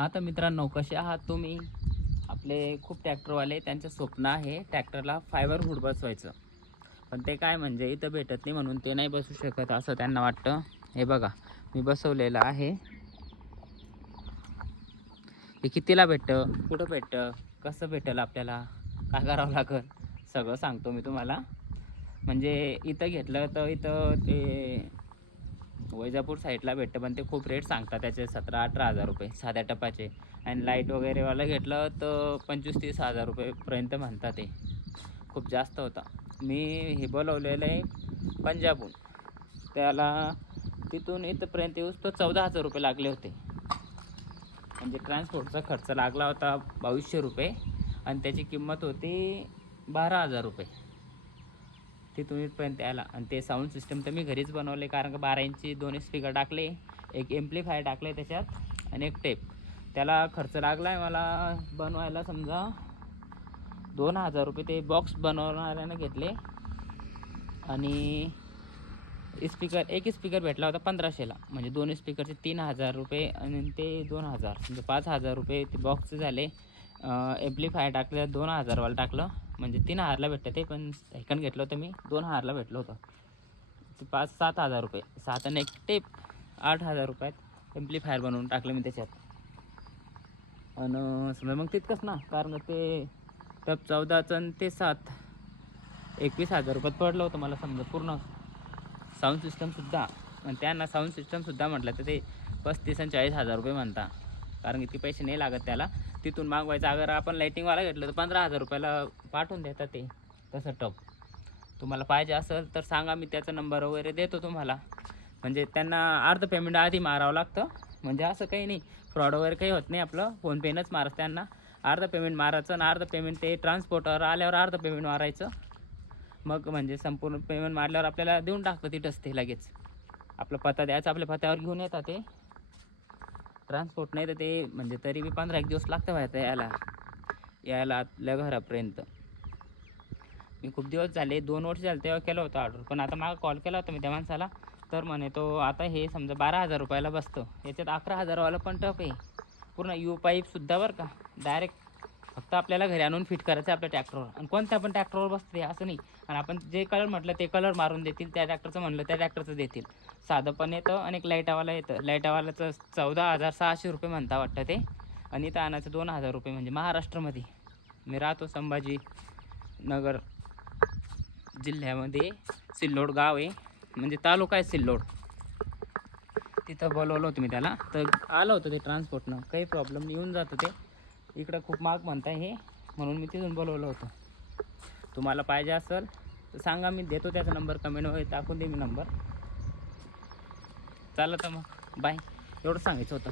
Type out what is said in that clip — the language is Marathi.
हां, तर मित्रांनो कसे आहात तुम्ही? आपले खूप ट्रॅक्टरवाले त्यांचं स्वप्न आहे ट्रॅक्टरला फायबर हुड बसवायचं. पण ते काय म्हणजे इथं भेटत नाही म्हणून ते नाही बसवू शकत असं त्यांना वाटतं. हे बघा, मी बसवलेलं आहे. हे कितीला भेटतं? कुठं भेटतं? कसं भेटेल आपल्याला? काय करावं लागेल? सगळं सांगतो मी तुम्हाला. म्हणजे इथं घेतलं तर इथं ते वैजापूर साईडला भेटतं, पण ते खूप रेट सांगतात त्याचे 17,000-18,000 रुपये साध्या टपाचे. आणि लाईट वगैरेवालं घेतलं तर 25,000-30,000 रुपयेपर्यंत म्हणतात ते. खूप जास्त होता. मी हे बोलवलेलं आहे पंजाबहून. त्याला तिथून इथपर्यंत येऊस तर 14,000 रुपये लागले होते. म्हणजे ट्रान्सपोर्टचा खर्च लागला होता 2,200 रुपये आणि त्याची किंमत होती 12,000 रुपये. तिथून इथपर्यंत यायला. आणि ते साऊंड सिस्टम तर मी घरीच बनवले, कारण का 12 इंची 2 स्पीकर टाकले, एक एम्प्लिफायर टाकले त्याच्यात आणि एक टेप. त्याला खर्च लागला आहे मला बनवायला समजा 2,000 रुपये ते बॉक्स बनवणाऱ्यानं घेतले. आणि एक स्पीकर भेटला होता 1,500ला. म्हणजे 2 स्पीकरचे 3,000 रुपये आणि ते 2,000 म्हणजे 5,000 रुपये ते बॉक्सचे झाले. एम्प्लिफायर टाकलं 2,000वाला टाकलं म्हणजे 3,000ला भेटतं ते. पण सेकंड घेतलं होतं मी 2,000ला भेटलं होतं. ते 5-7,000 रुपये. 7 आणि एक टेप 8,000 रुपयात एम्प्लिफायर बनवून टाकलं मी त्याच्यात. आणि समजा मग तितकंच ना, कारण ते टप 14चं आणि ते 7 21,000 रुपयात पडलं होतं मला समजा पूर्ण साऊंड सिस्टमसुद्धा. आणि त्यांना साऊंड सिस्टमसुद्धा म्हटलं तर ते 35,000 आणि 40,000 रुपये म्हणता, कारण इतके पैसे नाही लागत त्याला. तिथून मागवायचं अगर आपण लाईटिंगवाला घेतलं तर 15,000 रुपयाला पाठवून देतात ते तसं टप. तुम्हाला पाहिजे असेल तर सांगा, मी त्याचा नंबर वगैरे देतो तुम्हाला. म्हणजे त्यांना अर्ध पेमेंट आधी मारावं लागतं. म्हणजे असं काही नाही, फ्रॉड वगैरे काही होत नाही. आपलं फोनपेनंच मारायचं त्यांना. अर्ध पेमेंट मारायचं आणि अर्ध पेमेंट ते ट्रान्सपोर्टर आल्यावर अर्ध पेमेंट मारायचं. मग म्हणजे संपूर्ण पेमेंट मारल्यावर आपल्याला देऊन टाकतं तिथंच ते लगेच. आपला पत्ता द्यायचा, आपल्या पत्त्यावर घेऊन येतात ते ट्रान्सपोर्ट. नाही तर ते म्हणजे तरी बी 15 एक दिवस लागतं व्हायचं यायला आपल्या घरापर्यंत. मी खूप दिवस झाले, 2 वर्ष झाले तेव्हा केलं होतं ऑर्डर. पण आता मागं कॉल केला होता मी त्या माणसाला, तर म्हणे तो आता हे समजा 12,000 रुपयाला बसतं. याच्यात 11,000वाला पण टप आहे. पूर्ण यू पाईपसुद्धा बरं का, डायरेक्ट. फक्त आपल्याला घरी आणून फिट करायचं आहे आपल्या ट्रॅक्टरवर. आणि कोणत्या पण ट्रॅक्टरवर बसते असं नाही. आणि आपण जे कलर म्हटलं ते कलर मारून देतील, त्या ट्रॅक्टरचं म्हणलं त्या ट्रॅक्टरचं देतील. साधं पण येतं आणि एक लाईटावाला येतं. लाईटावाल्याचं 14,600 रुपये म्हणता वाटतं ते. आणि इथं आणायचं 2,000 रुपये. म्हणजे महाराष्ट्रामध्ये. मी राहतो संभाजीनगर जिल्ह्यामध्ये. सिल्लोड गाव आहे, म्हणजे तालुका आहे सिल्लोड. तिथं बोलवलं होतं मी त्याला, तर आलं होतं ते ट्रान्सपोर्टनं. काही प्रॉब्लेम नाही, येऊन जातं ते. इकडं खूप महाग म्हणताय हे, म्हणून मी तिथून बोलवलं होतं. तुम्हाला पाहिजे असेल तर सांगा, मी देतो त्याचा नंबर. कमेंट वगैरे टाकून दे मी नंबर. चालेल तर मग बाय. एवढं सांगायचं होतं.